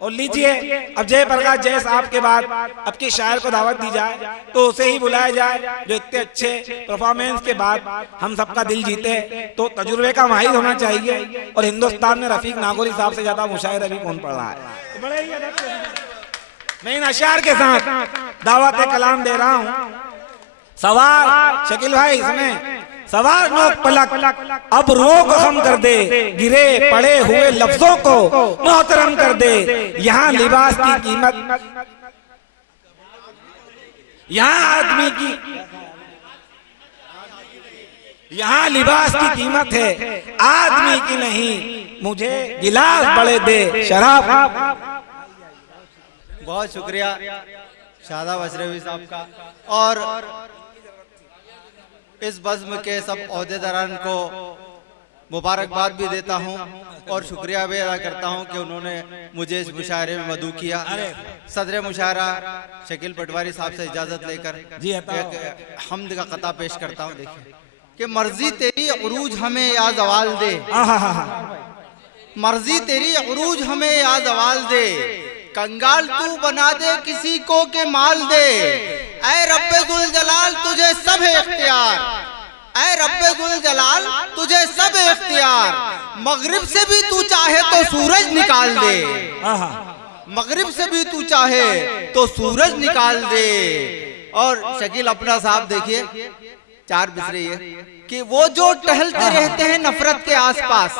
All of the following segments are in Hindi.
और लीजिए, अब जयप्रकाश जय साहब के बाद अब के शायर को दावत दी जाए तो उसे ही बुलाया जाए जो इतने अच्छे परफॉर्मेंस के बाद हम सबका दिल जीते। तो तजुर्बे का माहिर होना चाहिए, और हिंदुस्तान में रफीक नागौरी साहब से ज्यादा मुशायर अभी कौन पढ़ रहा है। तो बड़े ही अदब से मैं इन अशार के साथ दावत कलाम दे रहा हूँ। सवार शकील भाई, इसमें सवार नोक पलक अब रोक हम कर दे, गिरे पड़े हुए लफ्जों को मोहतरम कर दे। यहाँ लिबास की कीमत, यहाँ आदमी की, यहाँ लिबास की कीमत है आदमी की नहीं, मुझे गिलास बड़े दे शराब। बहुत शुक्रिया शादाब अशरफी साहब का। और इस बज़्म के सब ओहदेदारान को मुबारकबाद भी देता हूं और शुक्रिया भी अदा करता हूं कि उन्होंने मुझे इस मुशायरे में मदऊ किया। सदर मुशायरा शकील पटवारी साहब से इजाज़त लेकर एक हम्द का कता पेश करता हूं। देखिए कि मर्जी तेरी उरूज हमें या ज़वाल दे, मर्जी तेरी उरूज हमें या ज़वाल दे, कंगाल तू बना दे किसी को के माल दे। ऐ रब्बे जुल जलाल तुझे सब है इख्तियार, ऐ रब्बे जुल जलाल तुझे सब है इख्तियार। मगरिब से भी तू चाहे तो सूरज निकाल दे, मगरिब से भी तू चाहे तो सूरज निकाल दे। और शकील अपना साहब देखिए चार बिसरे ये कि वो जो टहलते रहते हैं नफरत के आसपास,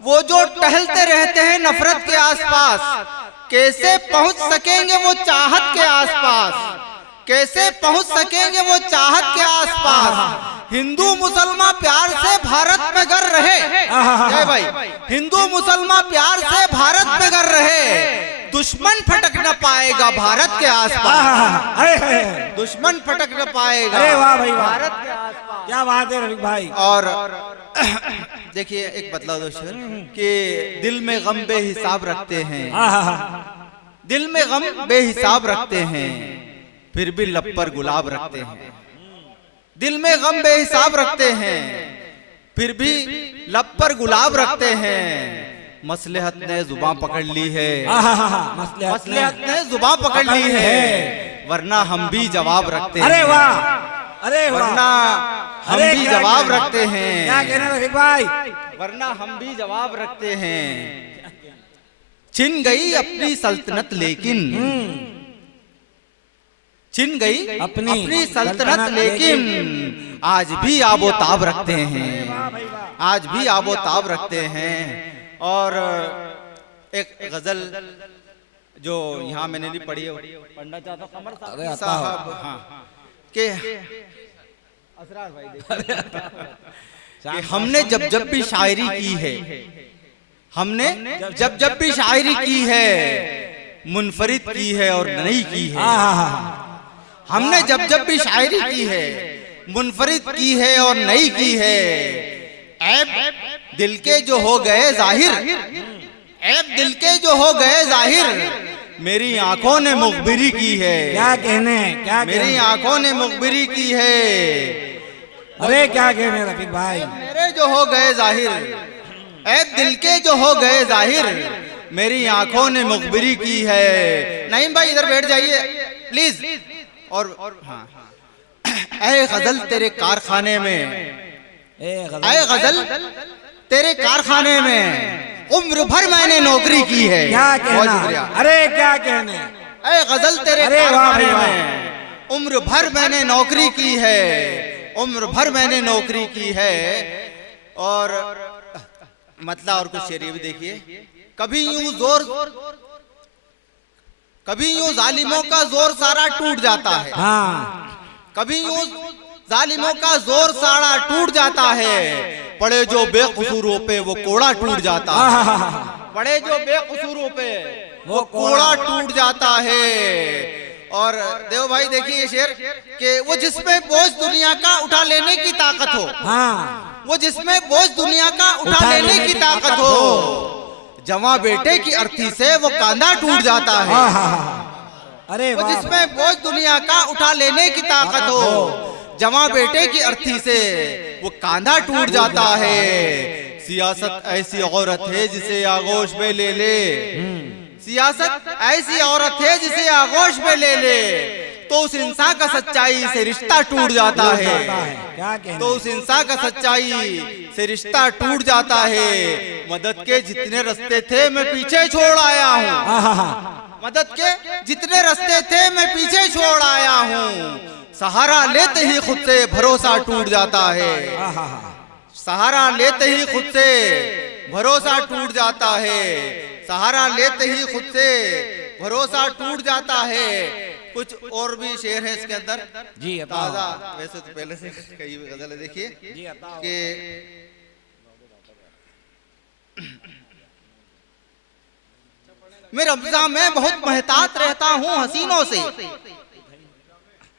वो जो टहलते रहते हैं नफरत के आसपास, कैसे पहुंच सकेंगे वो चाहत के आसपास, कैसे पहुंच सकेंगे वो चाहत के आसपास। हिंदू मुसलमान प्यार से भारत में गर रहे, जय भाई, हिंदू मुसलमान प्यार से भारत में गर रहे, दुश्मन फटक न पाएगा भारत के आसपास, दुश्मन फटक न पाएगा। अरे वाह भाई वाह, भारत के आसपास। क्या बात है रफीक भाई। और देखिए एक बतला दो शेर कि दिल में गम बेहिसाब रखते हैं, दिल में गम बेहिसाब रखते हैं, फिर भी लब पर गुलाब रखते हैं। दिल में गम बेहिसाब रखते हैं, फिर भी लब पर गुलाब रखते हैं। मसलहत ने जुबां पकड़ ली है, मसलहत ने जुबां पकड़ ली है, वरना हम भी जवाब रखते हैं। अरे वाह, अरे वरना हम भी जवाब रखते हैं। क्या कहना रफीक भाई, वरना हम भी जवाब रखते हैं। छिन गई अपनी सल्तनत लेकिन, छिन गई अपनी सल्तनत लेकिन आज भी आबोताब रखते हैं, आज भी आबोताब रखते हैं। और एक गजल जो यहाँ मैंने नहीं पढ़ी है पढ़ना चाहता हूँ कमर साहब, हाँ के असरार भाई कि हमने जब जब भी शायरी की है, हमने जब जब भी शायरी की है, मुनफरिद की है और नई की है। हमने जब जब भी शायरी की है, मुनफरिद की है और नई की है। ऐब दिल के जो हो गए जाहिर, ऐब दिल के जो हो गए जाहिर, मेरी आंखों ने मुखबिरी की है। क्या कहने, क्या मेरी आंखों ने मुखबिरी की है। अरे क्या कहने रफीक भाई, मेरे जो हो गए जाहिर, ऐब दिल के जो हो गए जाहिर, मेरी आंखों ने मुखबिरी की है। नहीं भाई इधर बैठ जाइए प्लीज। और हाँ, ऐ गजल तेरे कारखाने में, ऐ गजल तेरे कारखाने में उम्र भर मैंने नौकरी की है। क्या कहना, अरे क्या कहने, ऐ गजल तेरे कारखाने में उम्र भर मैंने नौकरी की है, उम्र भर मैंने नौकरी की है। और मतलब और कुछ शेर भी देखिए। कभी यूं जोर, कभी यूं जालिमों का जोर सारा टूट जाता है, कभी यूं जालिमों का जोर सारा टूट जाता है, पड़े जो बेकसूरों पे वो कोड़ा टूट जाता है, पड़े जो बेकसूरों पे वो कोड़ा टूट जाता है। और देव भाई देखिए ये शेर कि वो जिसमें बोझ दुनिया का उठा लेने की ताकत हो, वो जिसमें बोझ दुनिया का उठा लेने की ताकत हो, जवां बेटे की अर्थी से वो कांधा टूट जाता है। अरे वो जिसमें बोझ दुनिया का उठा लेने की ताकत हो, जवां बेटे की अर्थी से वो कांधा टूट जाता है। सियासत ऐसी औरत है जिसे आगोश में ले ले, सियासत ऐसी औरत है जिसे आगोश में ले ले, तो उस इंसान का सच्चाई से रिश्ता टूट जाता है। क्या कहना तो उस इंसान का सच्चाई से रिश्ता टूट जाता है। मदद के जितने रास्ते थे मैं पीछे छोड़ आया हूँ, मदद के जितने रास्ते थे मैं पीछे छोड़ आया हूँ। सहारा लेते ही खुद से भरोसा टूट जाता है, सहारा लेते ही खुद से भरोसा टूट जाता है, सहारा लेते ही खुद से भरोसा टूट जाता है। कुछ और भी शेर है इसके अंदर जी ताजा, वैसे तो पहले से कई गजल देखिए कि मैं रमजान में बहुत मोहतात रहता हूँ हसीनों से,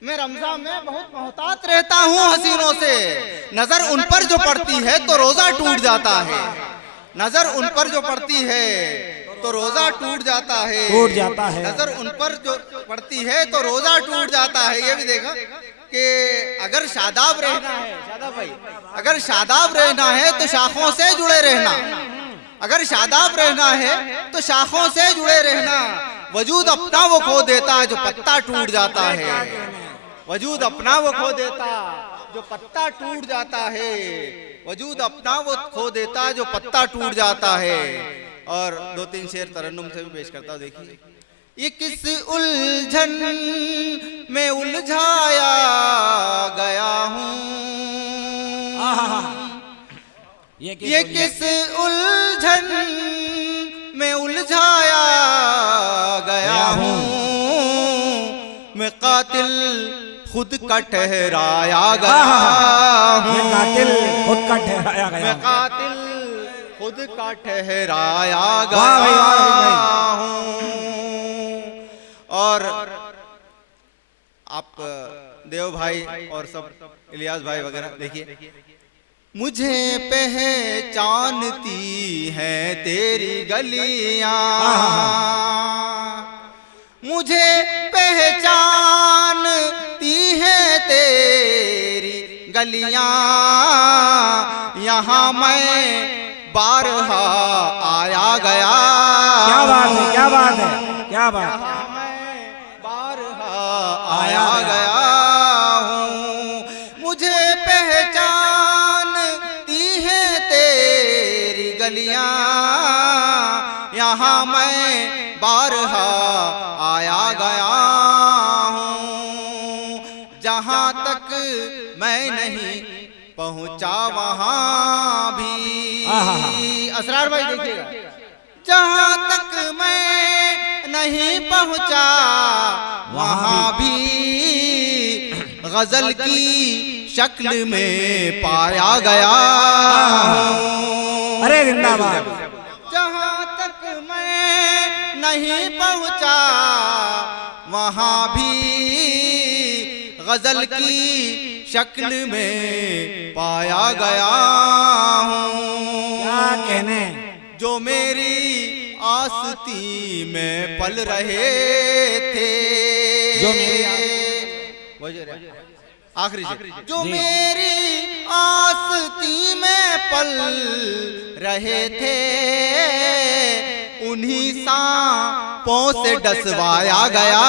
मैं रमजान में बहुत मोहतात रहता हूँ हसीनों से, नजर उन पर जो पड़ती है तो रोजा टूट जाता है, नजर उन पर जो पड़ती है तो रोजा टूट जाता है, नजर उन पर जो पड़ती है तो रोजा टूट जाता है। ये भी देखा कि अगर शादाब रहना है, शादाब भाई, अगर शादाब रहना है तो शाखों से जुड़े रहना, अगर शादाब रहना है तो शाखों से जुड़े रहना। वजूद अपना वो खो देता है जो पत्ता टूट जाता है, वजूद अपना वो खो देता जो पत्ता टूट जाता है, वजूद अपना वो खो देता जो पत्ता टूट जाता है। और दो तीन शेर तरन्नुम से भी पेश करता हूँ, देखिए। ये किस उलझन में उलझाया गया हूँ, ये किस उलझन में उलझाया गया हूँ। मैं कातिल खुद का ठहराया गया हूँ, मैं कातिल खुद का ठहराया गया, मैं कातिल खुद का ठहराया वाह गया हूँ। और आप देव भाई और सब इलियास भाई वगैरह देखिए। मुझे पहचानती हैं तेरी गलियां, मुझे पहचानती हैं तेरी गलियां, यहाँ मैं बारहा आया गया। क्या बात है, क्या बात है, क्या बात है। यहाँ मैं बारहा आया गया हूँ, मुझे पहचानती हैं तेरी गलियां, यहाँ मैं बारहा आया गया हूँ। जहाँ तक मैं नहीं पहुँचा वहाँ भी, असरार भाई देखिएगा, जहाँ तक मैं नहीं पहुँचा वहाँ भी गजल की शक्ल में पाया गया। अरे जिंदाबाद। जहाँ तक मैं नहीं पहुँचा वहाँ भी गजल की शक्ल में पाया गया हूँ। क्या कहने, जो मेरी आस्ती में पल रहे थे, जो मेरी आखिरी जो मेरी आस्ती में पल रहे थे, उन्हीं सांपों से डसवाया गया।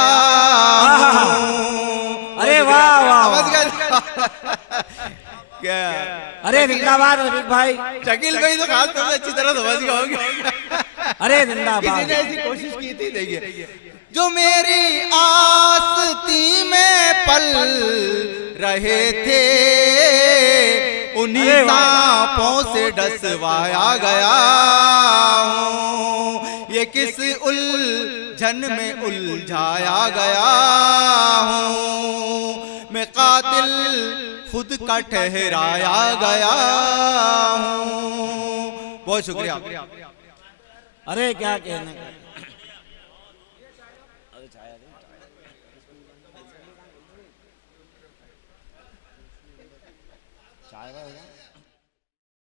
अरे वाह वाह, क्या? अरे जिंदाबाद रफीक भाई, शकील भाई तो खास तौर से अच्छी तरह समझ गए होंगे। अरे जिंदाबाद। किसी ने ऐसी कोशिश की थी, देखिए। जो मेरी आस्ती में पल रहे थे, उन्हीं सांपों से डसवाया गया हूँ। ये किस उलझन में उलझाया गया हूँ, मैं कातिल खुद का ठहराया गया हूँ। बहुत शुक्रिया। अरे क्या कहने, चाय का